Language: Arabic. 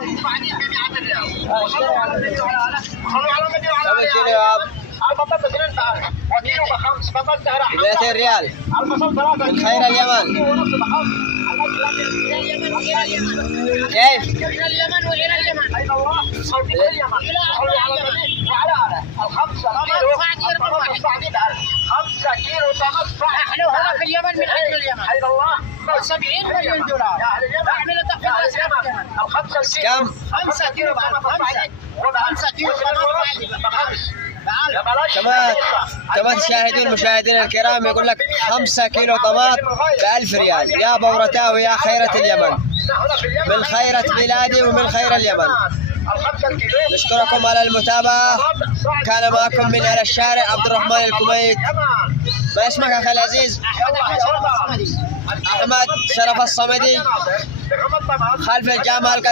كم الكيلو يا عم؟ البطاطس اللي انت عارف وكيلو ب5 بطاطس سعرها 200 ريال البصل 3 من خير اليمن. كيف؟ إلى اليمن وإلى اليمن. أين الله؟ صوتي اليمن. وعلى الخمسة كيلو طماطم. نحن هنا في اليمن من أجل اليمن. أين الله؟ 70 مليون دولار. يا أهل اليمن. أعمل تخفيض اليمن. الخمسة كم؟ 5 كيلو بعد 5 كيلو كما تشاهدون المشاهدين الكرام، يقول لك 5 كيلو طماط ب1000 ريال. يا بورتاه يا خيرة اليمن، من خيرة بلادي ومن خير اليمن. نشكركم على المتابعة. كان معكم من أهل الشارع عبد الرحمن الكوميت. ما اسمك أخي العزيز؟ أحمد شرف الصمدي، خلف الجامعة القديمة.